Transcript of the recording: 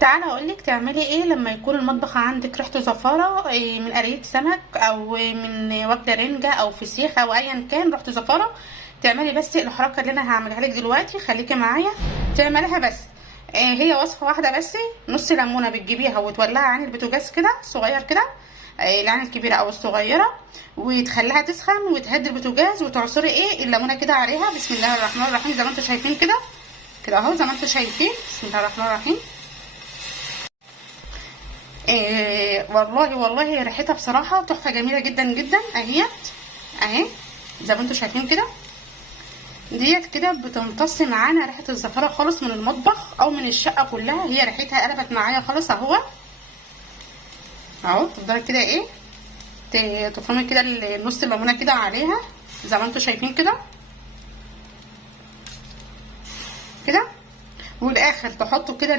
تعالى اقولك تعملي ايه لما يكون المطبخ عندك ريحته زفاره، من قرية سمك او من وجبه رنجه او فسيخ او ايا كان ريحته زفاره. تعملي بس الحركه اللي انا هعملها لك دلوقتي، خليكي معايا تعمليها بس. هي وصفه واحده بس. نص ليمونه بتجيبيها وتولعي عين البوتاجاز كده صغير كده، العين الكبيره او الصغيره، وتخليها تسخن وتهدي البوتاجاز وتعصري الليمونه كده عليها. بسم الله الرحمن الرحيم، زي ما انتم شايفين كده كده اهو، زي ما انتم شايفين. بسم الله الرحمن الرحيم. والله والله ريحتها بصراحه تحفه، جميله جدا جدا اهيت. اهي زي ما انتم شايفين كده، ديت كده بتمتص معانا ريحه الزفاره خالص من المطبخ او من الشقه كلها. هي ريحتها قلبت معايا خالص اهو. اهو تفضلي كده تفرمي كده نص الليمونه كده عليها زي ما انتم شايفين كده كده، والاخر تحطوا كده